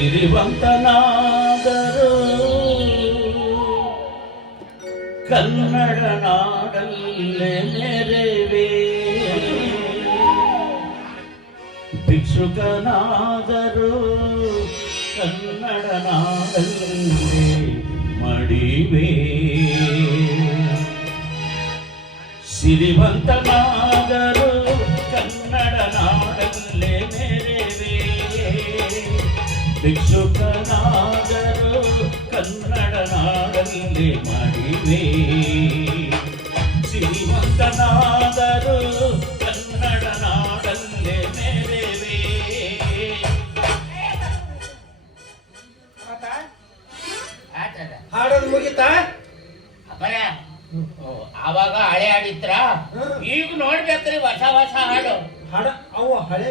ಸಿರಿವಂತನಾದರು ಕನ್ನಡ ನಾಡಲ್ಲೇ ನೆರವೇ. ಭಿಕ್ಷುಕನಾದರು ಕನ್ನಡ ನಾಡಲ್ಲೇ ಮಡಿವೆ. ಸಿರಿವಂತನಾದರು ಭಿಕ್ಷುಕನಾದರು ಕನ್ನಡ ನಾಡಲ್ಲಿ ಮಡಿವೆ. ಶ್ರೀಮಂತನಾದರು ಕನ್ನಡ ನಾಡಲ್ಲಿ ನೆರೆವೆ. ಹಾಡೋದು ಮುಗಿತಾ? ಅಪ್ಪರ ಆವಾಗ ಹಳೆ ಹಾಡಿತ್ರ? ಈಗ ನೋಡ್ಬೇಕ್ರಿ ಹೊಸ ಹೊಸ ಹಾಡು. ಹಾಡ ಅವು ಹಳೆ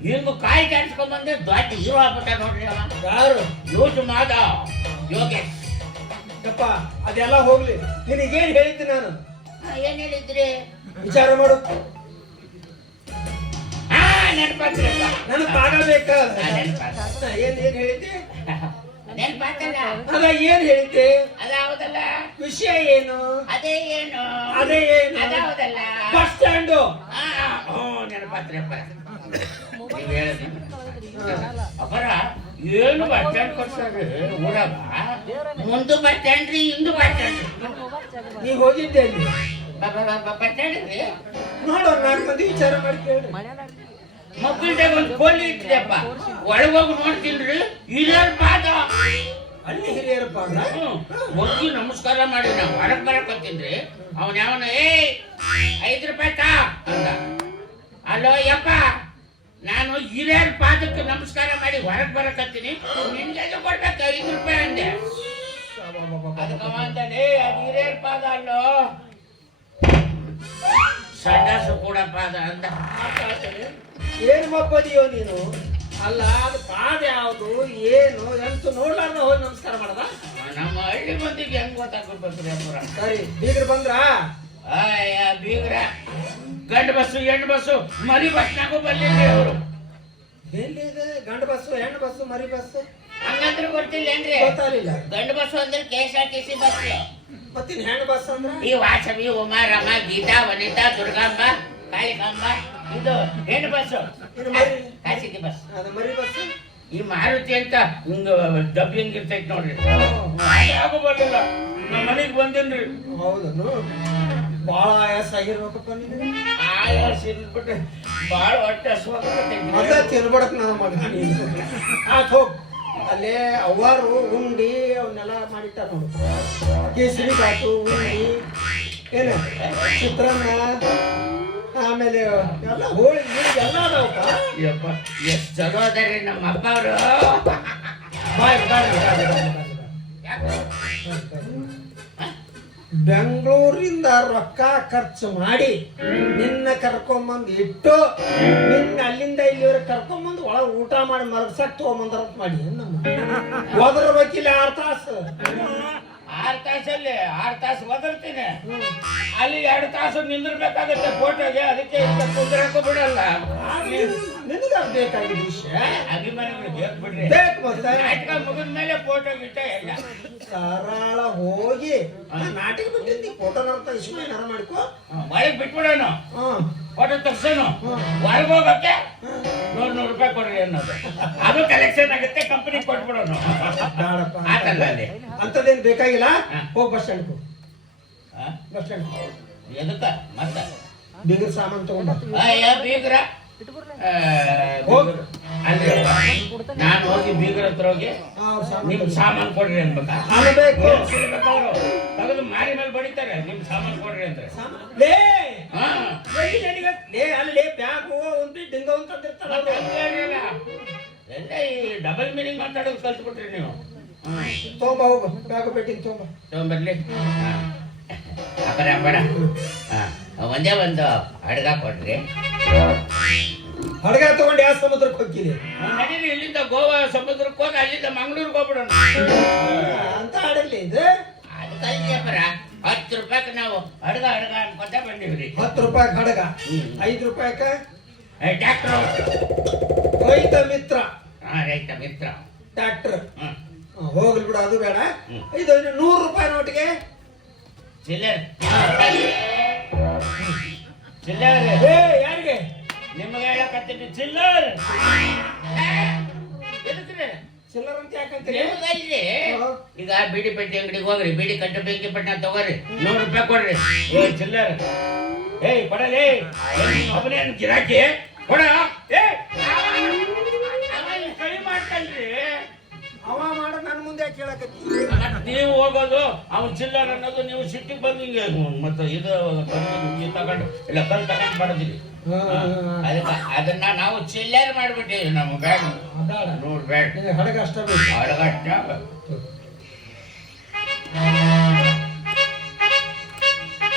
ಹಿಂಗ್ ಕಾಯಿ ಜಾಡ್ಸ್ಕೊಂಡ್ ಬಂದ್ರೆ ದೊಡ್ಡ ಹೀರೋ ಆಗ್ಬಿಟ್ಟ ನೋಡ್ರಿ ಯಾರು? ಯೂಸ್ ಮಾದ. ಯೋಗೇಶ್. ಯಪ್ಪ ಅದೆಲ್ಲ ಹೋಗ್ಲಿ. ನಿನಗೇನ್ ಹೇಳಿದ್ದೆ ನಾನು? ಏನ್ ಹೇಳಿದ್ರಿ? ವಿಚಾರ ಮಾಡು. ಏನ್ ಏನ್ ಹೇಳಿದ್ದೆ? ಅದ ಏನ್ ಹೇಳಿದ್ದೆ? ಅದಾವದಲ್ಲ ವಿಷಯ ಏನು? ಅದೇ ಏನು? ಅದೇ ಏನು? ಅದಾವದಲ್ಲ ಬಸ್ ಸ್ಟ್ಯಾಂಡು ಆ, ನೀವ್ ಅಪರ ಏನು ಬರ್ತಾನೆ ಕೊಡ್ಸ್ರಿ ಊರಾಗ ಮುಂದು ಬಸ್ ಸ್ಟ್ಯಾಂಡ್ ರೀ ಹಿಂದು ಸ್ಟ್ಯಾಂಡ್ ನೀ ಹೋಗಿದ್ದೆ ಅಲ್ಲಿ. ನಾನು ಸ್ಟ್ಯಾಂಡ್ ರೀ ನಾಲ್ಕು ಮಂದಿ ವಿಚಾರ ಮಾಡಿ ಕೇಳಿ ಮಕ್ಕಳಿಗೆ ಒಂದು ಕೋಳಿ ಇಟ್ಟಿದೆಪ್ಪ ಒಳಗೋಗಿ ನೋಡ್ತೀನ್ರಿ ಹಿರಿಯರ ಪಾದ. ಅಲ್ಲಿ ಹಿರಿಯರ ಪಾದ? ಮೊದಲು ನಮಸ್ಕಾರ ಮಾಡಿ ನಾ ಹೊರಗ್ ಬರಕತ್ತೀನ್ರಿ. ಅವನ ಯಾವನ ಏ ಐದು ರೂಪಾಯಿ ತಾ ಅಂತ ಅಲ್ಲೋ ಯಪ್ಪ ನಾನು ಹಿರಿಯರ ಪಾದಕ್ಕೆ ನಮಸ್ಕಾರ ಮಾಡಿ ಹೊರಗೆ ಬರಕತ್ತೀನಿ. ನಿಮ್ಗೆ ಕೊಡ್ಬೇಕು ಐದು ರೂಪಾಯಿ ಅಂದೆ. ಅದಕ್ಕೆ ಅಂತಾನೆ ಅದು ಹಿರಿಯರ್ ಪಾದ ಅಲ್ಲೋ. ಸಂಡಾಸು ಕೂಡ ಪಾದ ಅಂತ. ಏನು ಮಬ್ಬದಿಯೋ ನೀನು? ಅಲ್ಲ ಅದು ಪಾದ ಯಾವುದು ಏನು ಎಂತ ನೋಡ್ಲಾರ್ದ ಹೋಗಿ ನಮಸ್ಕಾರ ಮಾಡದ? ನಮ್ಮ ಹಳ್ಳಿ ಮಂದಿಗೆ ಹೆಂಗ್ ಗೊತ್ತಾಗ್ಬೇಕ್ರಿ ಅಮ್ಮರ ಸರಿ ಬೀಗ್ರ ಬಂದ್ರ? ಬೀಗ್ರ. ಗಂಡು ಬಸ್ಸು ಹೆಣ್ಣು ಬಸ್ಸು ಮರಿ ಬಸ್ನಾಗೂ ಬರ್ಲಿಲ್ಲ ಅವರು ಎಲ್ಲಿದೆ? ಗಂಡ ಬಸ್ಸು ಹೆಣ್ಣು ಬಸ್ಸು ಮರಿ ಬಸ್ಸು? ಹಂಗಂದ್ರೆ ಗೊತ್ತಿಲ್ಲ ಏನ್ರಿ? ಗೊತ್ತಾಗಲಿಲ್ಲ. ಗಂಡ ಬಸ್ಸು ಅಂದ್ರೆ K S R T C bus. ಮತ್ತಿನ ಹೆಣ್ಣು ಬಸ್ ಅಂದ್ರೆ? ಈ ವಾಸವಿ ಉಮಾ ರಮ ಗೀತಾ ವನಿತಾ ದುರ್ಗಾಂಬ ಕಾಳಿಕಾಂಬ ಇದು ಹೆಣ್ಣು ಮರಿ ಖಾಸಗಿ ಬಸ್. ಅದು ಮರಿ ಬಸ್ಸು? ಈ ಮಾರುತಿ ಅಂತ ಹಿಂಗ ಡಬ್ಬಿ ಹಿಂಗ್ ಇರ್ತೈತಿ ನೋಡ್ರಿ ಯಾಕೋ ಬರ್ಲಿಲ್ಲ. ನಮ್ಮ ಮನೆಗೆ ಬಂದೇನ್ರಿ. ಹೌದನು ಬಾಳ ಆಯಾಸ ಆಗಿರ್ಬೇಕಪ್ಪ ನಿನಗೆ. ಆಯಾಸ ಇರ್ಬಿಟ್ಟು ಬಾಳ ಹೊಟ್ಟೆ ಹಸುವಾಗತ್ತೆ ನಾನು ನನ್ನ ಮಗ ನೀನು ಆತ್ ಹೋಗ್. ಅಲ್ಲೇ ಅವ್ವಾರು ಉಂಡಿ ಅವನ್ನೆಲ್ಲ ಮಾಡಿಟ್ಟಾರ ನೋಡು. ಕೇಸರಿ ಬಾತು ಉಂಡಿ ಏನು ಚಿತ್ರಾನ್ನ ಆಮೇಲೆ ಎಲ್ಲ ಹೋಳಿ ಗೀಳಿ ಎಲ್ಲ ಅದಾವಪ್ಪ. ಯಪ್ಪ ಎಷ್ಟು ಚಲೋ ಅದಾರಿ ನಮ್ಮ ಅಪ್ಪ ಅವರು? ಬಾಯ್ ಬಾಯ್ ಬೆಂಗಳೂರಿಂದ ರೊಕ್ಕ ಖರ್ಚು ಮಾಡಿ ನಿನ್ನ ಕರ್ಕೊಂಬಂದು ಇಟ್ಟು ನಿನ್ನ ಅಲ್ಲಿಂದ ಇಲ್ಲಿವರೆಗೆ ಕರ್ಕೊಂಬಂದು ಒಳಗೆ ಊಟ ಮಾಡಿ ಮಲಗ್ಸಕ್ ತಗೊಂಬಂದ್ರ ಮಾಡಿ. ನಮ್ಮ? ಹೋದ್ರ ಬೇಕಿಲ್ಲ ಆರು ತಾಸು. ಆರು ತಾಸಲ್ಲಿ ಆರು ತಾಸು ಒದರ್ತೀನಿ. ಅಲ್ಲಿ ಎರಡು ತಾಸು ನಿಂದಿರ್ಬೇಕಾಗತ್ತೆ ಫೋಟೋಗೆ ಅದಕ್ಕೆ ಕುಂದ್ರಕ್ಕೂ ಬಿಡಲ್ಲ. ನಿನಗ ಬೇಕಾಗಿದ್ದ ವಿಷಯ? ಅಭಿಮಾನಿಗಳು ಬೇಕು ಬಿಡ್ರಿ. ಬೇಕು ಮತ್ತೆ ನಾಟಕ ಮುಗಿದ ಮೇಲೆ ಫೋಟೋ ಗಿಟ್ಟ ಎಲ್ಲ ಸರಳ ಹೋಗಿ. ನಾಟಕ ಬಿಟ್ಟಿದ್ದಿ ಫೋಟೋ ನೋಡ್ತಾ ಇಸ್ಮಾ ಏನಾರ ಮಾಡ್ಕೋ. ಒಳಗೆ ಬಿಟ್ಬಿಡೋಣ ಫೋಟೋ ತಗ್ಸೋನು. ಹೊರಗೆ ಹೋಗಕ್ಕೆ ನೂರ್ ನೂರು ರೂಪಾಯಿ ಕೊಡ್ರಿ ಅನ್ನೋದು. ಅದು ಕಲೆಕ್ಷನ್ ಆಗುತ್ತೆ ಕಂಪನಿ ಕೊಟ್ಬಿಡೋಣ ಆತಲ್ಲ ಅಲ್ಲಿ. ಅಂತದೇನ್ ಬೇಕಾಗಿಲ್ಲ? ಹೋಗಿ ಬಸ್ ಸ್ಟ್ಯಾಂಡ್? ಬಸ್ ಸ್ಟ್ಯಾಂಡ್ ಎದಕ್ಕ? ಮತ್ತೆ? ಬೀಗರ್ ಸಾಮಾನು ತಗೊಂಡ ಬೀಗ್ರ. ಆ, ಹೋಗ್. ನಾನು ಹೋಗಿ ಬೀಗರ ಹತ್ರ ಹೋಗಿ ನಿಮ್ ಸಾಮಾನು ಕೊಡ್ರಿ ಅನ್ಬೇಕಾ? ಸುಲಿಬೇಕು ಮಾರಿ ಮೇಲೆ ಬಡಿತಾರೆ. ನಿಮ್ ಸಾಮಾನು ಕೊಡ್ರಿ ಲೇ! ಅಲ್ಲಿ ಬ್ಯಾಗು ಒಂದು ಡಿಂಗ ಅಂತ. ಎಲ್ಲ ಈ ಡಬಲ್ ಮೀನಿಂಗ್ ಮಾತಾಡೋದು ಕಲ್ತ್ಬಿಟ್ರಿ ನೀವು. ತಗೊಂಬ ಹೋಗು. ಬ್ಯಾಗ್ ಪೆಟ್ಟಿಗೆ ತಗೊಂಬ. ತಗೊಂಬರ್ಲಿ ಬೇಡ ಹಾಂ. ಒಂದೇ ಒಂದು ಅಡ್ಗ ಕೊಡ್ರಿ ಹಡಗ ತಗೊಂಡು ಯಾವ ಸಮುದ್ರಕ್ಕೆ ಹೋಗ್ತೀನಿ ನಡೀರಿ ಇಲ್ಲಿಂದ ಗೋವಾ ಸಮುದ್ರಕ್ಕೆ ಹೋಗಿ ಅಲ್ಲಿಂದ ಮಂಗಳೂರಿಗೆ ಹೋಗ್ಬಿಡೋಣ. ಅಂತ ಆಡಲಿ ಇದು? ಹತ್ತು ರೂಪಾಯಿಗೆ ನಾವು ಅಡ್ಗ ಅಡ್ಗ ಅನ್ಕೊಂತ ಬಂದಿವ್ರಿ ಹತ್ತು ರೂಪಾಯಿ ಹಡಗ. ಐದು ರೂಪಾಯಿ ಟ್ಯಾಕ್ಟ್ರು. ರೈತ ಮಿತ್ರ. ಹಾಂ ರೈತ ಮಿತ್ರ. ಟ್ರ್ಯಾಕ್ಟರ್ ಹೋಗ್ಲಿ ಬಿಡು ಅದು ಬೇಡ. ಇದು ನೂರು ರೂಪಾಯಿ ನೋಟಿಗೆ? ಚಿಲ್ಲರ್. ಚಿಲ್ಲರ್. ಏ ಯಾರಿಗೆ? ನಿಮಗೆ ಹೇಳಕತ್ತೀನಿ ಚಿಲ್ಲರ್. ಎದಕ್ರಿ? ಚಿಲ್ಲರ್ ಅಂತ ಯಾಕಂತೀರಿ? ನಿಮ್ಗಲ್ರಿ ಹಾ. ಈಗ ಬೀಡಿ ಪೆಟ್ಟಿ ಅಂಗಡಿಗೆ ಹೋಗ್ರಿ ಬೀಡಿ ಕಟ್ಟು ಬೆಂಕಿ ಪಟ್ಟಣ ತಗೋರಿ. ನೂರು ರೂಪಾಯಿ ಕೊಡ್ರಿ. ಏ ಚಿಲ್ಲರ್. ಏಯ್ ಕೊಡಲಿ. ಒಬ್ಬನೇ ಗಿರಾಕಿ. ಕೊಡ. ಏ ಅವ ಮಾಡ ನನ್ನ ಮುಂದೆ ಯಾಕೆ ಕೇಳಕತ್ತಿ ನೀವು ಹೋಗೋದು ಅವ್ನು ಚಿಲ್ಲರ್ ಅನ್ನೋದು ನೀವು ಸಿಟ್ಟಿಗೆ ಬಂದು ಹಿಂಗೆ ಮತ್ತೆ ಇದು ಇದು ತಗೊಂಡು ಇಲ್ಲ ಕಲ್ ತಗೊಂಡು ಬಡದಿರಿ. ಅದಕ್ಕೆ ಅದನ್ನ ನಾವು ಚಿಲ್ಲರ್ ಮಾಡ್ಬಿಟ್ಟಿವಿ ನಮ್ಮ ಬ್ಯಾಗ್. ನೋಡಿ ಬ್ಯಾಗ್. ನಿನಗೆ ಹಡಗ ಅಷ್ಟ ಬೇಕು? ಅಡಗಟ್ಟ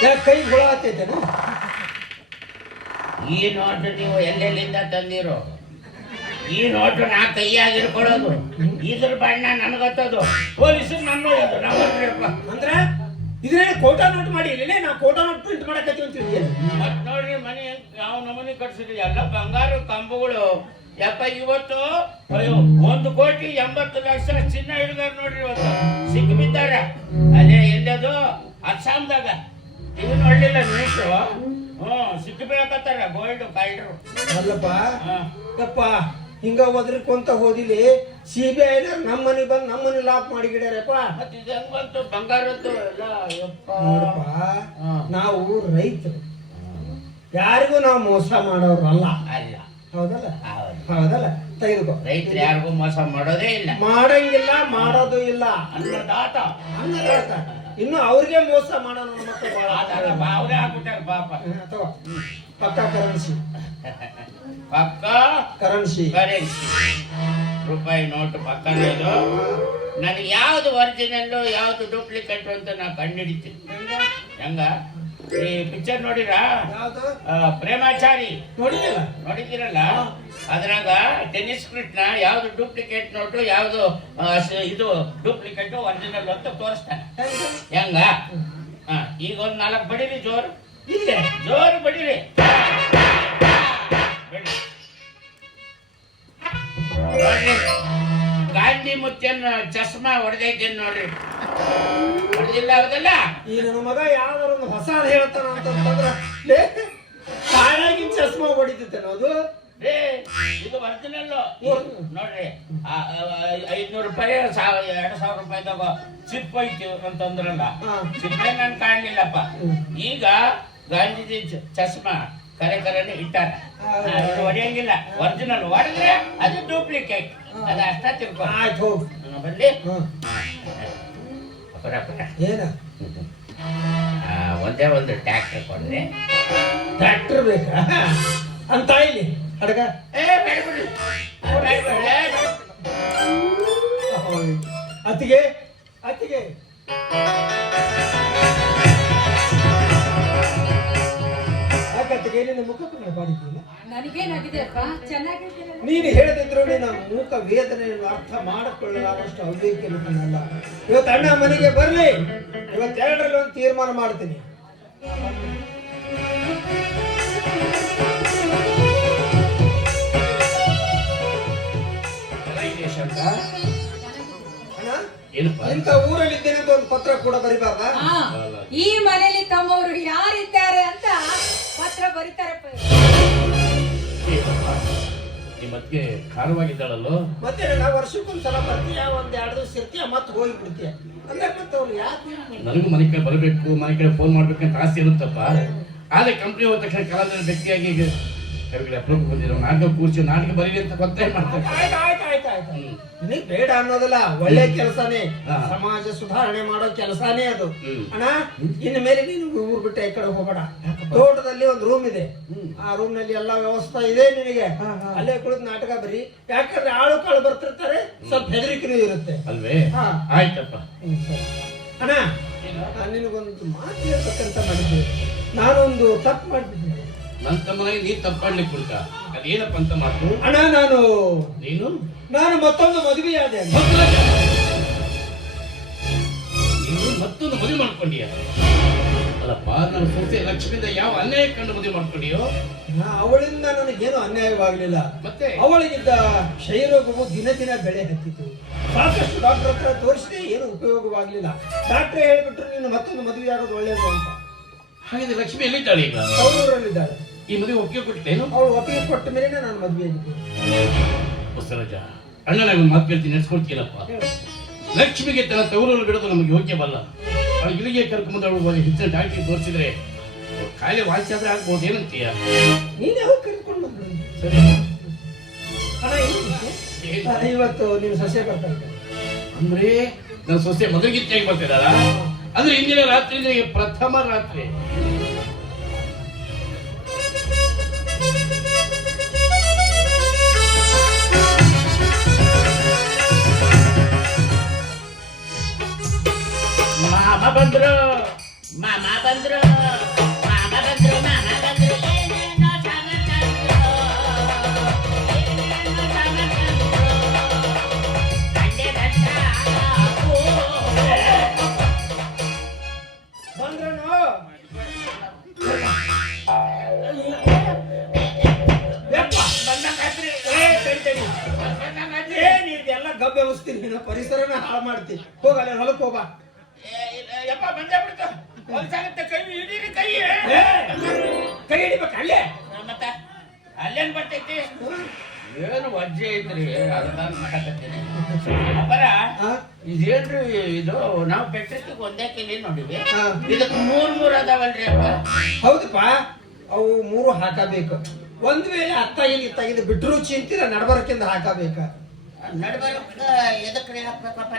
ಯಾಕೆ ಕೈ ಹುಳ ಹತ್ತೈತೇನು ಈ ನೋಟು ನೀವು ಎಲ್ಲೆಲ್ಲಿಂದ ತಂದಿರೋ? ಈ ನೋಟು ನಾ ಕೈಯಾಗಿ ಹಿಡ್ಕೊಡೋದು ಇದ್ರ ಬಣ್ಣ ನನಗತ್ತದು. ಪೊಲೀಸರು ನನ್ನ ನೋಡೋದು ನಾವು. ಅಂದ್ರೆ ಇದೇ ಕೋಟಾ ನೋಟ್ ಮಾಡಿ ಇಲ್ಲೇ ನಾವು ಕೋಟಾ ನೋಟ್ ಪ್ರಿಂಟ್ ಮಾಡಕತ್ತೀವಿ ಅಂತೀವಿ ಮತ್ತೆ ನೋಡ್ರಿ ಮನೆ ಯಾವ ನಮೂನಿ ಕಟ್ಸಿದ್ರಿ ಎಲ್ಲ ಬಂಗಾರ ಕಂಬಗಳು. ಯಪ್ಪ ಇವತ್ತು ಅಯ್ಯೋ ಒಂದು ಕೋಟಿ ಎಂಬತ್ತು ಲಕ್ಷ ಚಿನ್ನ ಹಿಡಿದಾರ ನೋಡ್ರಿ ಇವತ್ತು. ಸಿಕ್ಕಿ ಬಿದ್ದಾರ ಅದೇ ಎಲ್ಲದು ಅಸ್ಸಾಂದಾಗ. ಇದು ನೋಡ್ಲಿಲ್ಲ ನ್ಯೂಸು ಹ್ಮ್ ಸಿಕ್ಕಿ ಬೀಳಕತ್ತಾರ ಗೋಲ್ಡ್ ಕಾಯ್ಡ್ರು ಅಲ್ಲಪ್ಪ ಹಾ. ಯಪ್ಪ ಹಿಂಗ ಒದ್ರಿಕೊಂತ ಹೋದಿಲಿ ಸಿ ಬಿ ಐ ನಮ್ಮ ಮನೆ ಬಂದು ನಮ್ಮ ಮನೆ ಲಾಕ್ ಮಾಡಿ ಗಿಡ್ಯಾರಪ್ಪ ಮತ್ತೆ ಇದು ಹೆಂಗ್ ಬಂತು? ಬಂಗಾರದ್ದು ನೋಡಪ್ಪ ನಾವು ರೈತರು. ಯಾರಿಗೂ ನಾವು ಮೋಸ ಮಾಡೋರು ಅಲ್ಲ. ಅಲ್ಲ. ಹೌದಲ್ಲ? ಹೌದು. ಹೌದಲ್ಲ? ತೆಗೆದುಕೋ. ರೈತರು ಯಾರಿಗೂ ಮೋಸ ಮಾಡೋದೇ ಇಲ್ಲ. ಮಾಡಂಗಿಲ್ಲ ಮಾಡೋದು ಇಲ್ಲ. ಅನ್ನದಾತ. ಅನ್ನದಾತ. ಇನ್ನು ಅವ್ರಿಗೆ ಮೋಸ ಮಾಡೋಣ ಅವರೇ ಆಗ್ಬಿಟ್ಟಾರ ಪಾಪ. ತಗೋ. ಪಕ್ಕ ಕರೆನ್ಸಿ. ಪಕ್ಕ ಕರೆನ್ಸಿ. ಕರೆನ್ಸಿ. ರೂಪಾಯಿ ನೋಟ್ ಪಕ್ಕ ಇದು. ನನಗೆ ಯಾವುದು ಒರಿಜಿನಲ್ಲು ಯಾವುದು ಡೂಪ್ಲಿಕೇಟ್ ಅಂತ ನಾ ಕಂಡುಹಿಡಿತೀನಿ. ಹೆಂಗ? ಈ ಪಿಕ್ಚರ್ ನೋಡಿರಾ? ಆ, ಪ್ರೇಮಾಚಾರಿ. ನೋಡಿದಿಲ್ಲ ನೋಡಿದ್ದೀರಲ್ಲ? ಅದ್ರಾಗ ಟೆನ್ನಿಸ್ನ ಯಾವ್ದು ಡೂಪ್ಲಿಕೇಟ್ ನೋಟು ಯಾವ್ದು ಆ, ಸ- ಇದು ಡೂಪ್ಲಿಕೇಟ್ ಒರಿಜಿನಲ್ ಅಂತ ತೋರಿಸ್ತಾನೆ. ಹೆಂಗ? ಈಗ ಒಂದ್ ನಾಲ್ಕು ಬಡೀರಿ ಜೋರು. ಇಲ್ಲೇ ಜೋರು ಬಡೀರಿ. ನೋಡ್ರಿ ಗಾಂಧಿ ಮುತ್ತನ್ ಚಸ್ಮಾ ಹೊಡೆದೈತೇನ್ ನೋಡ್ರಿ. ಹೊಡೆದಿಲ್ಲ ಹೌದಲ್ಲ? ಈ ನನ್ನ ಮಗ ಯಾವ್ದಾರ ಒಂದು ಹೊಸಾದ್ ಹೇಳ್ತಾನ ಅಂತಂದ್ರ ಕಾಯಾಗಿ ಚಸ್ಮಾ ಹೊಡಿತೈತೆ ಅದು? ಏ ಇದು ಒರಿಜಿನಲ್ ನೋಡ್ರಿ ಐದ್ನೂರು ರೂಪಾಯಿ ಸಾವಿರ ಎರಡ್ ಸಾವಿರ ರೂಪಾಯಿದಾಗ ಚಿಪ್ ಐತಿ ಅಂತಂದ್ರಲ್ಲ. ಚಿಪ್ಪೇ ನನ್ ಕಾಣ್ಲಿಲ್ಲಪ್ಪ. ಈಗ ಗಾಂಧೀಜಿ ಚಸ್ಮಾ ಕರೆ ಕರೆನೆ ಇಟ್ಟಾರೆ. ಹೊಡೆಯಂಗಿಲ್ಲ. ಒರಿಜಿನಲ್ ಹೊಡೆದ್ರೆ ಅದು ಡೂಪ್ಲಿಕೇಟ್ ಅದು ಅಷ್ಟ ತಿಳ್ಕೊ. ಆಯ್ತು ಅಪರ. ಏನ? ಒಂದೇ ಒಂದು ಟ್ಯಾಕ್ಟರ್ ಕೊಡ್ರಿ. ಟ್ರ್ಯಾಕ್ಟರ್ ಬೇಕಾ? ಅಂತ ಇಲ್ಲಿ ಅಡಗ. ಏ ಬೇಡ ಬಿಡ್ರಿ ಬೇಡ ಬಿಡ್ರಿ, ಏ, ಬೇಡ. ಅತ್ತಿಗೆ ಅತ್ತಿಗೆ. ನಿನ್ನ ನೀನು ಹೇಳದಿದ್ರು ನಿನ್ನ ಮೂಕ ವೇದನೆಯನ್ನು ಅರ್ಥ ಮಾಡಿಕೊಳ್ಳಲಾರಷ್ಟು ಅವಧಿಕ ಇವತ್ತು ಅಣ್ಣ ಮನೆಗೆ ಬರ್ಲಿ. ಇವತ್ತೆರಡರಲ್ಲಿ ಒಂದು ತೀರ್ಮಾನ ಮಾಡ್ತೀನಿ. ಇಂಥ ಊರಲ್ಲಿ ಇದ್ದೇನೆ ಅಂತ ಒಂದು ಪತ್ರ ಕೂಡ ಬರಿಬಾರ್ದ? ಈ ಮನೆಯಲ್ಲಿ ತಮ್ಮವರು ಯಾರಿದ್ದಾರೆ ಅಂತ ಪತ್ರ ಬರೀತಾರಪ್ಪ ಅತ್ತಿಗೆ ಖಾರವಾಗಿದ್ದಾಳಲ್ಲೋ? ಮತ್ತೆ ನಾವು ವರ್ಷಕ್ಕೊಂದ್ಸಲ ಬರ್ತೀಯ? ಒಂದ್ ಎರಡು ದಿವಸ ಇರ್ತೀಯ? ಮತ್ತೆ ಹೋಗಿ ಬಿಡ್ತೀಯ ಅಂದ್ರೆ ಮತ್ತೆ ಅವ್ರು ಯಾಕೆ ನನಗೂ ಮನೆ ಕಡೆ ಬರಬೇಕು ಮನೆ ಕಡೆ ಫೋನ್ ಮಾಡ್ಬೇಕಂತ ಆಸೆ ಇರುತ್ತಪ್ಪ. ಆದ್ರೆ ಕಂಪ್ನಿ ಹೋದ ತಕ್ಷಣ ಕಲಾವಿದರ ವ್ಯಕ್ತಿಯಾಗಿ ಕವಿಗಳ ಅಪ್ರೂಪ ಬಂದಿರೋ ನಾಟಕ ಕೂರ್ಸಿ ನಾಟಕ ಬರೀರಿ ಅಂತ ಗೊತ್ತೇ ಮಾಡ್ತಾರೆ ಆಯ್ತು ಆಯ್ತು ಆಯ್ತು ಆಯ್ತು. ಹ್ಮ್. ಬೇಡ ಅನ್ನೋದಲ್ಲ ಒಳ್ಳೆ ಕೆಲಸನೇ. ಸಮಾಜ ಸುಧಾರಣೆ ಮಾಡೋ ಕೆಲಸನೇ ಅದು. ಅಣ್ಣ ಇನ್ನು ಮೇಲೆ ನೀನು ಊರ್ ಬಿಟ್ಟೆ ಈ ಕಡೆ ಹೋಗಬೇಡ. ತೋಟದಲ್ಲಿ ಒಂದು ರೂಮ್ ಇದೆ. ಆ ರೂಮ್ನಲ್ಲಿ ಎಲ್ಲಾ ವ್ಯವಸ್ಥೆ ಇದೆ ನಿನಗೆ. ಅಲ್ಲೇ ಕುಳಿತು ನಾಟಕ ಬರಿ. ಯಾಕಂದ್ರೆ ಆಳು ಕಾಳು ಬರ್ತಿರ್ತಾರೆ ಸ್ವಲ್ಪ ಹೆದರಿಕೆನೂ ಇರುತ್ತೆ. ಅಲ್ವೇ. ಆಯ್ತಪ್ಪ. ಅಣ್ಣ ನಾನು ನಿನಗೊಂದು ಮಾತು ಹೇಳ್ಬೇಕಂತ ಮಾಡಿದ್ದೆ. ನಾನೊಂದು ತಪ್ಪು ಮಾಡಿಬಿಟ್ಟೆ ನನ್ನ ತಮ್ಮನಿಗೆ ನೀ ತಪ್ಪಾಡ್ಲಿ ಕುಡ್ಕ ಅದೇನಪ್ಪ ಅಂತ ಮಾತು? ಅಣ್ಣ ನಾನು ನೀನು? ನಾನು ಮತ್ತೊಂದು ಮದುವೆಯಾದೆ ಆದೆ ನೀನು ಮತ್ತೊಂದು ಮದುವೆ ಮಾಡ್ಕೊಂಡೀಯ? ಅಲ್ಲಪ್ಪ ನನ್ನ ಸೊಸೆ ಲಕ್ಷ್ಮಿಯಿಂದ ಯಾವ ಅನ್ಯಾಯ ಕಂಡು ಮದುವೆ ಮಾಡ್ಕೊಂಡಿಯೋ? ಅವಳಿಂದ ನನಗೇನು ಅನ್ಯಾಯವಾಗಲಿಲ್ಲ. ಮತ್ತೆ? ಅವಳಿಗಿದ್ದ ಕ್ಷಯರೋಗವು ದಿನ ದಿನ ಬೆಳೆ ಹತ್ತಿತ್ತು ಸಾಕಷ್ಟು ಡಾಕ್ಟರ್ ಹತ್ರ ತೋರಿಸಿದೆ ಏನು ಉಪಯೋಗವಾಗಲಿಲ್ಲ. ಡಾಕ್ಟ್ರೇ ಹೇಳಿಬಿಟ್ರು ನೀನು ಮತ್ತೊಂದು ಮದುವೆ ಆಗೋದು ಒಳ್ಳೇದು ಅಂತ. ಹಾಗಿದ್ರೆ ಲಕ್ಷ್ಮಿ ಎಲ್ಲಿದ್ದಾಳೆ ಈಗ? ಅವರಲ್ಲಿದ್ದಾಳೆ ಈ ಮದುವೆ ಒಪ್ಪಿಗೆ ಕೊಟ್ಟೇನು ಅವಳು ಒಪ್ಪಿಗೆ ಕೊಟ್ಟ ಮೇಲೆ ನಾನು ಮದುವೆ ಬಸವರಾಜ ಅಣ್ಣನ ಒಂದು ಮಾತು ಕೇಳ್ತೀನಿ ನಡೆಸ್ಕೊಡ್ತೀನಪ್ಪ ಲಕ್ಷ್ಮಿಗೆ ತನ್ನ ತವರನ್ನು ಬಿಡೋದು ನಮಗೆ ಯೋಗ್ಯವಲ್ಲ. ಅವಳು ಇಲ್ಲಿಗೆ ಕರ್ಕೊಂಬಂದು ಅವಳು ಹೆಚ್ಚಿನ ಡಾಕ್ಟ್ರಿ ತೋರಿಸಿದ್ರೆ ಕಾಯಿಲೆ ವಾಸಿ ಆದ್ರೆ ಆಗ್ಬೋದು ಏನಂತೀಯ ನೀನು ಯಾವಾಗ ಕರ್ಕೊಂಡು ಬಂದ್ರು ಸರಿ. ಅಣ್ಣ ಏನು ವಿಷಯ? ಆ, ಇವತ್ತು ನೀನು ಸಸ್ಯ ಬರ್ತಾ ಇದ್ದೆ. ಅಂದ್ರೆ ನನ್ನ ಸೊಸೆ ಮೊದಲಿಗಿತ್ತಾಗಿ ಬರ್ತಿದ್ದಾರ ಅಂದ್ರೆ ಇಂದಿನ ರಾತ್ರಿ ಪ್ರಥಮ ರಾತ್ರಿ. ಬಂದ್ರು ಮಾಮ ಮಾಮ ಏನೇನೋ ಸಾಮಾನ್ ತಂದ್ರು. ಏನೇನೋ ಸಾಮಾನ್ ತಂದ್ರು. ನೀನೆಲ್ಲ ಗಬ್ಬೆ ವ್ಯವಸ್ಥೆ ನೀನು ಪರಿಸರನ ಹಾಳು ಮಾಡ್ತಿ ಹೋಗಲ್ಲ ಹೊಲಕ್ಕೆ ಹೋಗ ಏ, ಇಲ್ಲ, ಯಪ್ಪ ಬಂದೇ ಬಿಡ್ತು ಹೊಲ್ಸಾಗತ್ತೆ ಕೈ ಹಿಡಿಬೇಕು ಅಲ್ಲೇ? ಮತ್ತೆ? ಅಲ್ಲೇನ್ ಬರ್ತೈತಿ? ಏನು ವಜ್ಜೆ ಐತ್ರಿ ಅದನ್ನ ಮಾಡಕತ್ತೀನಿ ಅಪ್ಪರ? ಇದೇನ್ರಿ ಇದು ನಾವು ಬೆಟ್ಟಕ್ಕೆ ಒಂದೇ ಕಿಲಿ ನೋಡಿವಿ. ಹಾ. ಇದಕ್ಕೆ ಮೂರ್ ಮೂರ್ ಅದಾವಲ್ರಿ ಅಪ್ಪ? ಹೌದಪ್ಪ ಅವು ಮೂರು ಹಾಕಬೇಕು. ಒಂದ್ ವೇಳೆ ಅತ್ತಾಗಿನ ಇತ್ತಾಗಿದ್ದು ಬಿಟ್ರು ಚಿಂತಿರ ನಡಬರಕಿಂದ ಹಾಕಬೇಕ. ಎದಕ್ಕೆ ಹಾಕ್ಬೇಕಪ್ಪ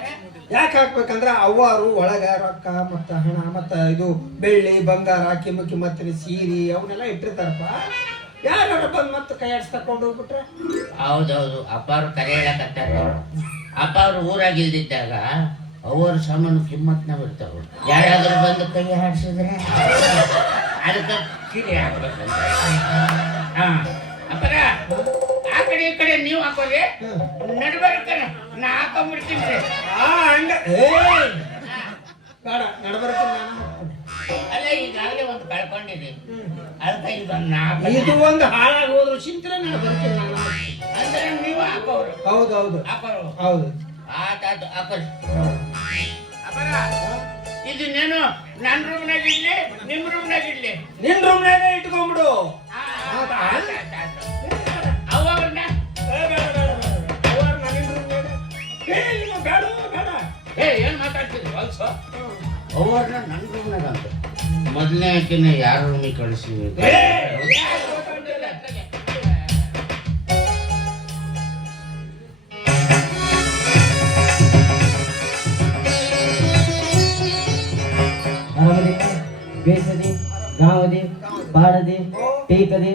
ಯಾಕೆ ಹಾಕ್ಬೇಕಂದ್ರ ಅವ್ವಾರು, ಒಳಗ ರೊಕ್ಕ, ಮತ್ತ ಹಣ, ಮತ್ತ ಇದು ಬೆಳ್ಳಿ, ಬಂಗಾರ ಕಿಮ್ಮು ಕಿಮ್ಮತ್ತಿನ ಸೀರೆ ಅವನ್ನೆಲ್ಲ ಇಟ್ಟಿರ್ತಾರಪ್ಪ. ಯಾರು ಬಂದು ಮತ್ತೆ ಕೈ ಆಡ್ಸ್ ತಕೊಂಡು ಹೋಗ್ಬಿಟ್ರೆ? ಹೌದೌದು ಅಪ್ಪ ಅವ್ರು ಕರೆ ಹೇಳಕತ್ತಾರೆ. ಅಪ್ಪ ಅವ್ರು ಊರಾಗ ಇಲ್ದಿದ್ದಾಗ ಅವ್ರ ಸಾಮಾನು ಕಿಮ್ಮತ್ನಾಗ ಇರ್ತಾವ. ಯಾರಾದ್ರೂ ಬಂದು ಕೈ ಹಾಡ್ಸಿದ್ರೆ ಅದಕ್ಕೆ ಕಿರಿ ಹಾಕ್ಬೇಕಂತ. ಹಾಂ ಅಪ್ಪರ ಕಡೆ ಈ ಕಡೆ ನೀವು ಹಾಕೋರಿ. ನಡ್ಬರ್ಕ ನಾ ಹಾಕೊಂಡ್ಬಿಡ್ತೀನಿ ಆ ಹಂಗ ಬೇಡ ನಾನು ಹಾಕ್ತೀನಿ. ಅಲ್ಲ ಈಗಾಗಲೇ ಒಂದು ಕಳ್ಕೊಂಡಿರಿ ಅರ್ಥ ಇದನ್ನ ನಾ ಇದು ಒಂದು ಹಾಳಾಗಿ ಹೋದ್ರು ಚಿಂತ್ರ ನಾನು ಹಾಕ್ತೀನಿ. ಅಂದ್ರೆ ನೀವು ಹಾಕೋರು. ಹೌದೌದು ಹಾಕೋರು. ಹೌದು. ಆತಾತು ಹಾಕೋರಿ. ಅಪ್ಪರ ಇದನ್ನೇನು ನನ್ನ ರೂಮ್ನಾಗ ಇಡ್ಲಿ ನಿಮ್ಮ ರೂಮ್ನಾಗ ಇಡ್ಲಿ. ನಿನ್ ರೂಮ್ನಾಗ ಇಟ್ಕೊಂಡ್ಬಿಡು ಏ ಏನ್ ಮಾತಾಡ್ತೀರಿ ಹೊಲ್ಸ ಅವ್ರನ್ನ ನನ್ನ ರೂಮ್ನಾಗ ಅಂತ. ಮೊದಲನೇ ಆಕಿನ ಯಾರ ರೂಮಿಗೆ ಬೇಸದಿ ಗಾವದಿ ಬಾಡದಿ ಟೀಕದಿ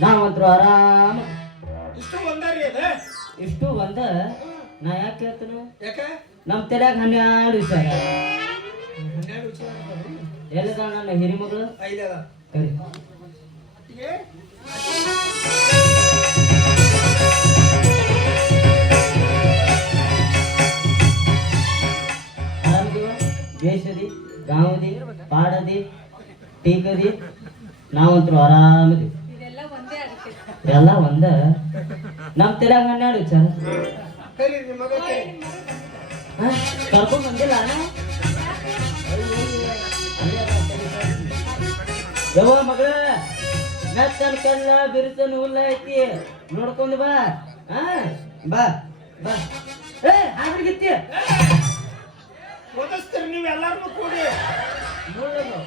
ನಾವಂತರೂ ಆರಾಮ ಇಷ್ಟು ಒಂದ. ನಾ ಯಾಕೆ ಹೇಳ್ತೇನೆ? ಯಾಕ? ನಮ್ಮ ತಲೆಯಾಗ ಹನ್ನೆರಡು ವಿಚಾರ ಹನ್ನೆರಡು ವಿಚಾರ. ಎಲ್ಲದ ನನ್ನ ಹಿರಿಮಗಳು ಐದು ಅದ. ಕರಿ. ಬೇಸದಿ ಗಾವದಿ ಬಾಡದಿ ಟೀಕದಿ ನಾವಂತರೂ ಆರಾಮದಿ ಇದೆಲ್ಲ ಒಂದೇ ಆಗುತ್ತೆ ಎಲ್ಲ ಒಂದ. ನಮ್ಮ ತೆಲಂಗಾಣ ವಿಚಾರ? ಕರ್ಕೊಂಡ್ ಬಂದಿಲ್ಲ ಯವ್ವ ಮಗಳ ಮೆತ್ತನ ಕಲ್ಲ ಬಿರುಸನ್ ಹುಲ್ಲ ಐತಿ. ನೋಡ್ಕೊಂಡು ಬಾ. ಹಾ ಬಾ ಬಾ. ಏ ಆಗ್ರಿಗಿತ್ತಿ ಓದಿಸ್ತೀರಿ ನೀವು ಎಲ್ಲಾರು ಕೂಡಿ. ಮುಳ್ಳದು.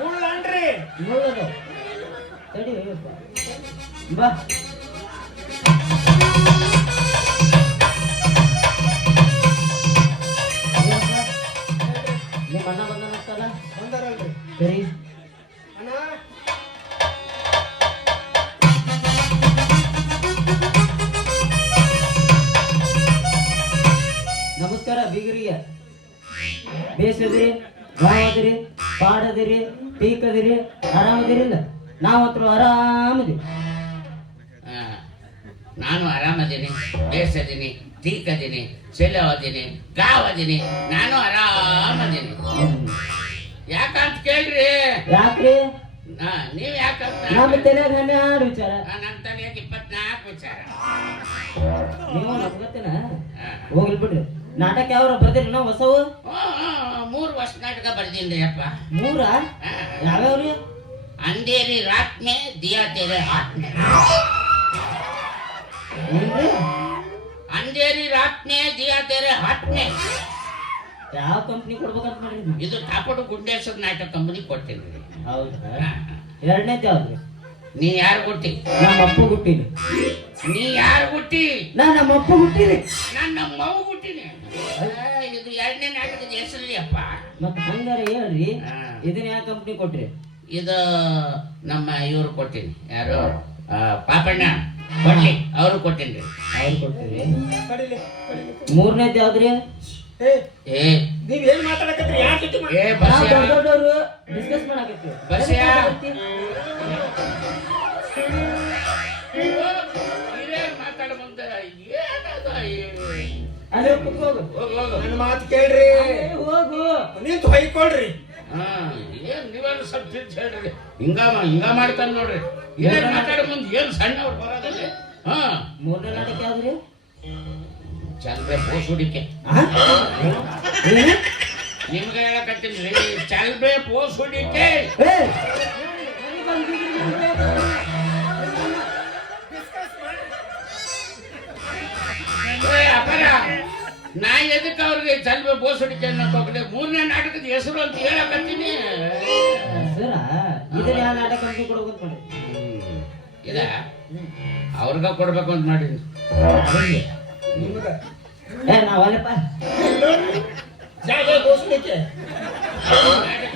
ಮುಳ್ಳನ್ರಿ. ಮುಳ್ಳದು. ತಡಿ ಬಾ. ಟೀಕದಿರಿ ನಾವತ್ರ ಆರಾಮದಿ ನಾನು ಆರಾಮದೀನಿ ಬೇಸದಿನಿ ತೀಕದೀನಿ ಚೆಲ್ಲವದಿನಿ ಗಾವದೀನಿ ನಾನು ಆರಾಮದೀನಿ. ಯಾಕಂತ ಕೇಳ್ರಿ? ಯಾಕ್ರಿ? ನೀವ್ ಯಾಕಂತ? ನಮ್ಮ ತಲೆಯಾಗ ಹನ್ನೆರಡು ವಿಚಾರ. ನನ್ನ ತಲೆಯಾಗ ಇಪ್ಪತ್ನಾಲ್ಕು ವಿಚಾರ. ನೀವು ಬಿಡು ಹೋಗ್ಲಿ ಬಿಡ್ರಿ. ನಾಟಕ ಯಾವ ಬರ್ದಿಲ್ಲ ನಾವು ಹೊಸವು? ಮೂರು ವರ್ಷ ನಾಟಕ ಬರ್ದಿಲ್ಲ ಅಪ್ಪ. ಮೂರ? ಯಾವ್ಯಾವ್ರಿ? ಅಂದೇರಿ ರಾತ್ ಮೇ ದಿಯಾ ತೇರೆ ಹಾತ್ ಮೇ ಆತ್ಮೆ ಅಂಧೇರಿ ರಾತ್ ಮೇ ದಿಯಾ ತೇರೆ ಹಾತ್ ಮೇ ಯಾವ ಕಂಪ್ನಿ ಕೊಡ್ಬೇಕಂತ ಮಾಡಿ? ಇದು ತಾಪಡು ಗುಂಡೇಶ್ವರ ನಾಟಕ ಕಂಪನಿ ಕೊಡ್ತೀನಿ. ಹೌದಾ? ಎರಡನೇ ಯಾವ್ದು? ನೀ ಯಾರು ಕೊಟ್ಟಿ ನಮ್ಮ ಅಪ್ಪ ಹುಟ್ಟಿನಿ ನೀ ಯಾರು ಹುಟ್ಟಿ? ನಾ ನಮ್ಮ ಅಪ್ಪ ಹುಟ್ಟಿನಿ ನಾನು ನಮ್ಮ ಮಗು ಹುಟ್ಟಿನಿ ಇದು ಎರಡನೇ ನಾಟಕದ ಹೆಸರು ಅಪ್ಪ ಮತ್ತೆ ಹಂಗಾರ ಹೇಳ್ರಿ ಆ. ಇದನ್ನ ಯಾವ ಕಂಪ್ನಿ ಕೊಟ್ರಿ? ಇದು ನಮ್ಮ ಇವ್ರು ಕೊಟ್ಟಿನಿ ಯಾರು? ಆ, ಪಾಪಣ್ಣ ಕೊಡ್ಲಿ ಅವರು ಕೊಟ್ಟಿನಿ ಅವ್ರು ಕೊಟ್ಟಿರಿ. ಮೂರನೇದು ಯಾವ್ದ್ರಿ ಏ ಏ. ನೀವ್ ಏನ್ ಮಾತಾಡಕತ್ರಿ ಯಾರ ಜೊತೆ ಮಾತಾಡ್- ಏ ಡಿಸ್ಕಸ್ ಮಾಡಾಕತ್ತೀವಿ. ಬಸ್ಯಾ. ನನ್ನ ಮಾತು ಕೇಳ್ರಿ. ಹೋಗು ನಿಂತು ಹೊಯ್ಕೊಳ್ರಿ. ಹಾ ಏನ್ ನೀವೆಲ್ಲ ಸ್ವಲ್ಪ ತಿರ್ಚ್ ಹೇಳ್ರಿ. ಹಿಂಗ ಮಾ- ಹಿಂಗ ಮಾಡ್ತಾನೆ ನೋಡ್ರಿ. ಏನ್ ಮಾತಾಡಿ ಮುಂದೆ ಏನ್ ಸಣ್ಣವ್ರು ಬರೋದಲ್ಲಿ? ಹಾ. ಮೂರನೇ ನಾಟಕ ಯಾವ್ದ್ರಿ ಆ? ಏನು? ನಿಮ್ಗೆ ಹೇಳಕತ್ತೀನಿ ಚಲ್ಬೆ ಬೀಗ್ರು ಏ, ಅಪರ. ನಾ ಎದಕ್ಕೆ ಅವ್ರಿಗೆ ಚಲ್ಬೆ ಪೋಸುಡಿಕೆ ಅನ್ನಕ್ ಹೋಗ್ಲಿ ಮೂರನೇ ನಾಟಕದ ಹೆಸರು ಅಂತ ಹೇಳಕತ್ತೀನಿ. ಇದ? ಅವ್ರಿಗ ಕೊಡ್ಬೇಕು ಅಂತ ನಾಟಕ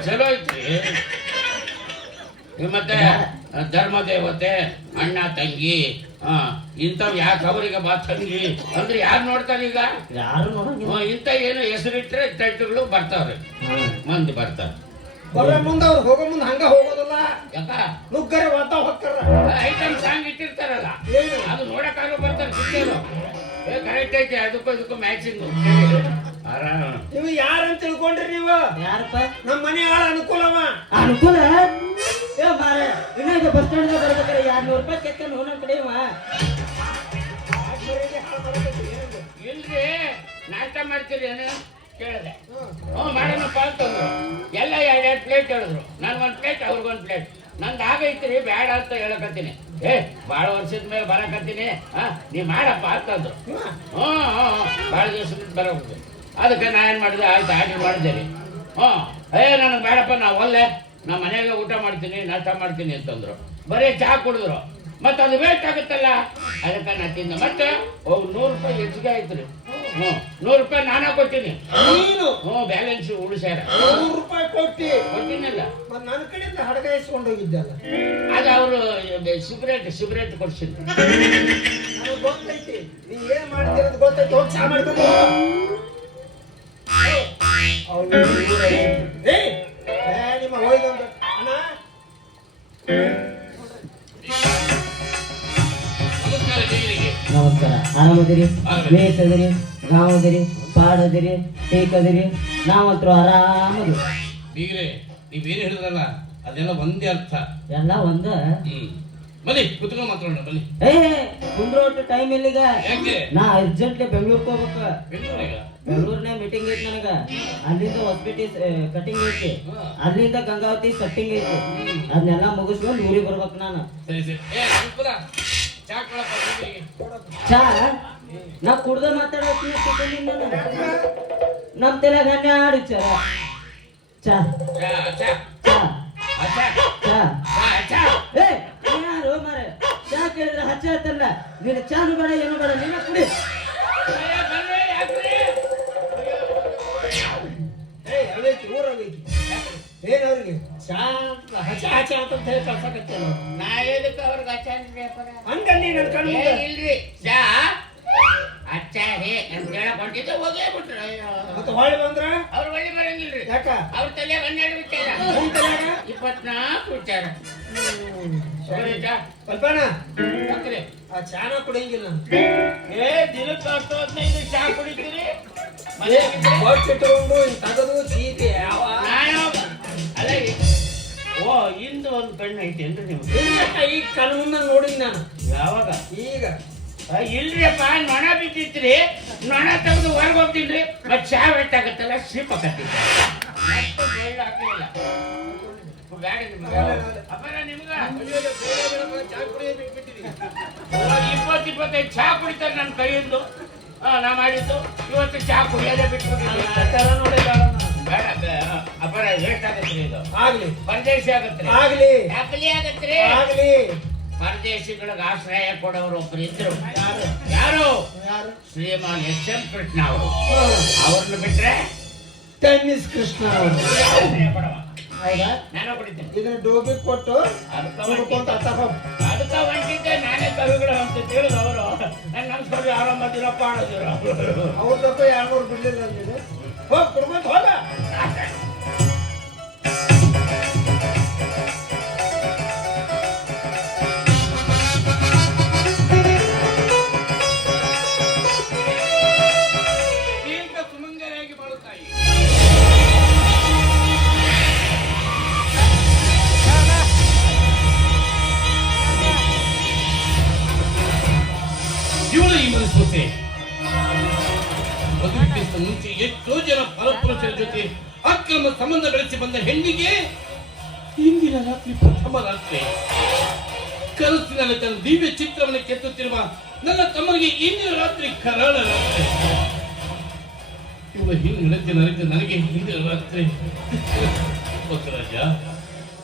ಚಲೋ ಐತ್ರಿ. ಮತ್ತೆ? ಧರ್ಮ ದೇವತೆ ಅಣ್ಣ ತಂಗಿ ಹಾ ಇಂಥವ್ ಯಾಕೆ ಅವರಿಗೆ ಬಾ ತಂಗಿ? ಅಂದ್ರೆ ಯಾರು ನೋಡ್ತಾರೆ ಈಗ? ಯಾರು ಇಂಥ ಏನು ಹೆಸರಿಟ್ರೆ ಟೈಟ್ಗಳು ಬರ್ತಾವ್ರಿ ಮಂದಿ ಬರ್ತಾರ. ಬರೋ ಮುಂದ ಅವ್ರು ಹೋಗೋ ಮುಂದ ಹಂಗ ಹೋಗೋದಲ್ಲ? ಯಾಕ? ನುಗ್ಗರೆ ವಾತ ಹೋಗ್ತಾರ ಐಟಮ್ ಸಾಂಗ್ ಇಟ್ಟಿರ್ತಾರಲ್ಲ ಏನು? ಅದು ನೋಡಕ್ಕಾಗ ಬರ್ತಾರೆ ಕರೆಕ್ಟ್ ಐತೆ ಅದಕ್ಕೂ ಇದಕ್ಕೂ ಮ್ಯಾಚಿಂಗ್ ನೀವು ಯಾರಂತ ತಿಳ್ಕೊಂಡ್ರಿ ನೀವು? ಯಾರಪ್ಪ? ನಮ್ಮ ಮನೆ ಆಳ ಅನುಕೂಲವ? ಅನುಕೂಲ? ಏ ಮಾರ ಇನ್ನೊಂದು ಬಸ್ ಸ್ಟ್ಯಾಂಡ್ ಬರ್ಬೇಕಾರೆ ಎರಡ್ನೂರು ರೂಪಾಯಿ ಕೆತ್ತನ್ ಹೋನ ಕಡೆ ಇವ. ಇಲ್ರಿ ನಾಷ್ಟ ಮಾಡ್ತೀರಿ ಏನು? ಕೇಳಿದೆ. ಹ್ಞೂ ಮಾಡೋಣ ಅಂತಂದ್ರು ಎಲ್ಲ ಎರಡೆರಡು ಪ್ಲೇಟ್ ಹೇಳಿದ್ರು. ನನ್ಗೊಂದು ಒಂದು ಪ್ಲೇಟ್ ಅವ್ರಿಗೊಂದು ಪ್ಲೇಟ್ ನಂದು ಆಗೈತ್ರಿ ಬೇಡ ಅಂತ ಹೇಳಕತ್ತೀನಿ. ಏ ಭಾಳ ವರ್ಷದ ಮೇಲೆ ಬರಕತ್ತೀನಿ. ಹಾ ನೀ ಮಾಡಪ್ಪ ಅಂತಂದ್ರು ಹ್ಞೂ ಹ್ಞೂ ಭಾಳ ದಿವಸದಿಂದ ಬರೋದು ಅದಕ್ಕೆ ನಾ ಏನು ಮಾಡಿದೆ? ಆಯ್ತು ಆರ್ಡ್ರ್ ಮಾಡಿದೆ ರೀ ಹ್ಞೂ. ಏ ನನಗೆ ಬೇಡಪ್ಪ ನಾ ಒಲ್ಲೆ. ನಮ್ಮ ಮನೆಗೆ ಊಟ ಮಾಡ್ತೀನಿ ನಾಷ್ಟ ಮಾಡ್ತೀನಿ ಅಂತಂದ್ರು. ಬರೀ ಚಹಾ ಕುಡಿದ್ರು. ಮತ್ತೆ ಅದು ವೇಸ್ಟ್ ಆಗುತ್ತಲ್ಲ? ಅದಕ್ಕೆ ನಾ ತಿಂದು. ಮತ್ತೆ ಅವು ನೂರು ರೂಪಾಯಿ ಹೆಚ್ಚಿಗೆ ಆಯ್ತು ರೀ. ಹ್ಞೂ. ನೂರು ರೂಪಾಯಿ ನಾನೇ ಕೊಟ್ಟಿನಿ. ನೀನು? ಹ್ಞೂ ಬ್ಯಾಲೆನ್ಸ್ ಉಳಿಸ್ಯಾರ. ನೂರು ರೂಪಾಯಿ ಕೊಟ್ಟಿ? ಕೊಟ್ಟಿನಲ್ಲ. ನನ್ನ ಕಡೆಯಿಂದ ಹಡಗ ಇಸ್ಕೊಂಡು ಹೋಗಿದ್ದಲ್ಲ ಅದು ಅವರು ಸಿಗರೇಟ್ ಸಿಗರೇಟ್ ಕೊಡ್ಸಿದ್ರು. ಗೊತ್ತೈತಿ. ನೀ ಏನು ಮಾಡ್ತಿರೋದು ಗೊತ್ತೈತಿ. ಹೋಗಿ ಚಾ ಮಾಡ್ಕೊಂಡು ನಿಮ್ಮ ಹೋಯ್ದೊಂದು ಅಣ್ಣ ನಮಸ್ಕಾರ. ಆರಾಮದಿರಿ? ಆರಾಮ. ಮೇಸದಿರಿ ಗಾವದಿರಿ ಪಾಡದಿರಿ? ಟೇಕದಿರಿ? ನಾವಂತರೂ ಆರಾಮದು ನೀವೇನು ಹೇಳಿದ್ರಲ್ಲ? ಅದೆಲ್ಲ ಒಂದೇ ಅರ್ಥ. ಎಲ್ಲ ಒಂದ? ಬನ್ನಿ ಕುತ್ಕೊಂಡು ಮಾತಾಡೋಣ ಬನ್ನಿ. ಏ ಕುಂದ್ರೋಟ್ ಟೈಮ್ ಇಲ್ಲಿಗ ಯಾಕೆ? ನಾ ಅರ್ಜೆಂಟ್ಲಿ ಬೆಂಗ್ಳೂರ್ಗೆ ಹೋಗ್ಬೇಕ. ಬೆಂಗಳೂರಿಗ? ಬೆಂಗಳೂರಿನ ಮೀಟಿಂಗ್ ಐತಿ ನನಗ. ಅಲ್ಲಿಂದ ಹಾಸ್ಪಿಟಲ್ ಕಟಿಂಗ್ ಐತಿ. ಅಲ್ಲಿಂದ ಗಂಗಾವತಿ ಸಟ್ಟಿಂಗ್ ಐತಿ. ಅದನ್ನೆಲ್ಲ ಮುಗಿಸ್ಕೊಂಡು ಊರಿಗೆ ಬರ್ಬೇಕು ನಾನು. ಸರಿ ಸರಿ. ಏ ಅನುಕೂಲ ಚಾ ಕೊಡಪ್ಪ. ಚಾ? ನಾ ಕುಡ್ದ ಮಾತಾಡೋತೀನಿ ನಮ್ ತಲೆಯಾಗ ಹನ್ನೆರಡು ಚಾ. ಚಾ. ಚಾ. ಚಾ. ಚಾ. ಚಾ. ಚಾ ಚಾ. ಏ ಯಾರು ಮಾರೆ. ಚಾ ಕೇಳಿದ್ರೆ ಹಚ್ಚ ನೀನು ಚಾನು ಬೇಡ ಏನು ಬೇಡ ನೀನ ಕುಡಿ. ಏನವ್ರಿಗೆ ಚಾ ಹಚ್ಚ ಹಚ್ಚ ಹಚ ಅಂತ ಹೇಳಿ ಕಳ್ಸಕತ್ತೇನ? ನಾ ಎದಕ್ಕೆ ಅವ್ರಿಗೆ ಹಚ್ಚ ಅಂದ್ರಿ? ಹಂಗಲ್ಲಿ ನನ್ನ ಕಣ್ಣು ಇಲ್ರಿ ಚಾ ಅಚ್ಚ ಹೇ ಅಂತ ಹೇಳಕ್ ಹೊಂಟಿದ್ದೆ ಹೋಗೇ ಬಿಟ್ರು. ಮತ್ತೆ ಹೊಳ್ಳಿ ಬಂದ್ರ? ಅವ್ರು ಒಳ್ಳೆ ಬರಂಗಿಲ್ರಿ. ಯಾಕ? ಅವ್ರ ತಲೆ ಹನ್ನೆರಡು ವಿಚಾರ. ನಿಮ್ ತಲ್ಯಾಗ? ಇಪ್ಪತ್ನಾಲ್ಕು ವಿಚಾರ. ಸರಿ. ಸರಿತಾ? ಕಲ್ಪನ? ಯಾಕ್ರಿ? ಆ ಚಾನ ಕುಡಿಯಂಗಿಲ್ಲ ನಾನು. ಏ ದಿನಕ್ಕೆ ಹತ್ತು ಹದಿನೈದು ಚಾ ಕುಡಿತೀರಿ? ಏ, ಹೊಟ್ಟ್ ಇಟ್ಕೊಂಡು ಹಿಂಗ್ ತಗದು ಚೀಟಿ ಯಾವ? ನಾನು ಅಲ್ಲ. ಓ ಇಂದು ಒಂದು ನಿಮ್ಗೆ? ಈಗ ನೋಡಿದ್ ನಾನು. ಯಾವಾಗ? ಈಗ. ಇಲ್ರಿಯಪ್ಪ ನೊಣ ಬಿದ್ದಿತ್ರಿ. ನೊಣ ತೆಗೆದು ಹೊರಗೆ ಹೋಗ್ತೀನಿ ಮತ್ತೆ ಚಾ ಸಿಪ್ ಚಾ ಕುಡಿಯೋದು ಬಿಟ್ಬಿಟ್ಟಿದೀನಿ. ಇಪ್ಪತ್ತು ಇಪ್ಪತ್ತೈದು ಚಾ ಕುಡಿತಾರೆ ನನ್ನ ಕೈಯಿಂದು. ನಾ ಮಾಡಿದ್ದು. ಇವತ್ತು ಚಾ ಕುಡಿಯೋದೇ ಬಿಟ್ಟು ಅಪ್ಪರ ವೇಸ್ಟ್ ಆಗತ್ರಿ ಇದು. ಆಗ್ಲಿ. ಪರದೇಶಿ ಆಗತ್ರಿ. ಆಗ್ಲಿ. ಆಗತ್ತೆ ಆಗತ್ರಿ. ಆಗ್ಲಿ. ಪರದೇಶಿಗಳಿಗೆ ಆಶ್ರಯ ಕೊಡೋರು ಒಬ್ರು ಇದ್ರು. ಯಾರು? ಯಾರು? ಯಾರು? ಶ್ರೀಮಾನ್ ಎಸ್ ಎಂ ಕೃಷ್ಣ ಅವರು. ಅವ್ರನ್ನ ಬಿಟ್ರೆ ಟೆನ್ನಿಸ್ ಕೃಷ್ಣ ಅವರು. ಇದನ್ನ ಡೋಬಿ ಕೊಟ್ಟು ಅದಕ್ಕ ನೋಡ್ಕೊಂತ ಅತ್ತ ಹೋಗ್ ಅದಕ್ಕ ಹೊಂಟಿದ್ದೆ ನಾನೇ ಕವಿಗಳು ಅಂತ ತಿಳಿದು ಅವರು. ನನ್ನ ನಮಸ್ಕಾರ ಯಾರೋ ಮದ್ದಿರಪ್ಪ ಆಡೋದಿರ. ಅವ್ರ ಜೊತೆ ಯಾರು ಬಿಡ್ಲಿಲ್ಲ ಹೋಗ್ ಕೊಡ್ಕೊಂತ ಹೋಗ ಮುಂಚೆ ಎಷ್ಟೋ ಜನ ಪರಪುರುಷರ ಜೊತೆ ಅಕ್ರಮ ಸಂಬಂಧ ಬೆಳೆಸಿ ಬಂದ ಹೆಣ್ಣಿಗೆ ಇಂದಿನ ರಾತ್ರಿ ಪ್ರಥಮ ರಾತ್ರಿ. ಕನಸಿನಲ್ಲಿ ತನ್ನ ದಿವ್ಯ ಚಿತ್ರವನ್ನು ಕೆತ್ತುತ್ತಿರುವ ನನ್ನ ತಮ್ಮನಿಗೆ ಇಂದಿನ ರಾತ್ರಿ ಕರಾಳ ರಾತ್ರಿ. ಇವಳ ಹಿಂದೆ ನನಗೆ ನನಗೆ ಹಿಂದಿನ ರಾತ್ರಿ. ಬಸವರಾಜ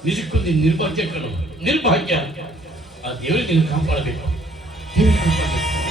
ನಿಜಕ್ಕೂ ನೀನು ನಿರ್ಭಾಗ್ಯ ಕಣು. ನಿರ್ಭಾಗ್ಯ. ಆ ದೇವರಿಗೆ ನೀನು ಕಾಪಾಡಬೇಕು. ಕಾಪಾಡಬೇಕು.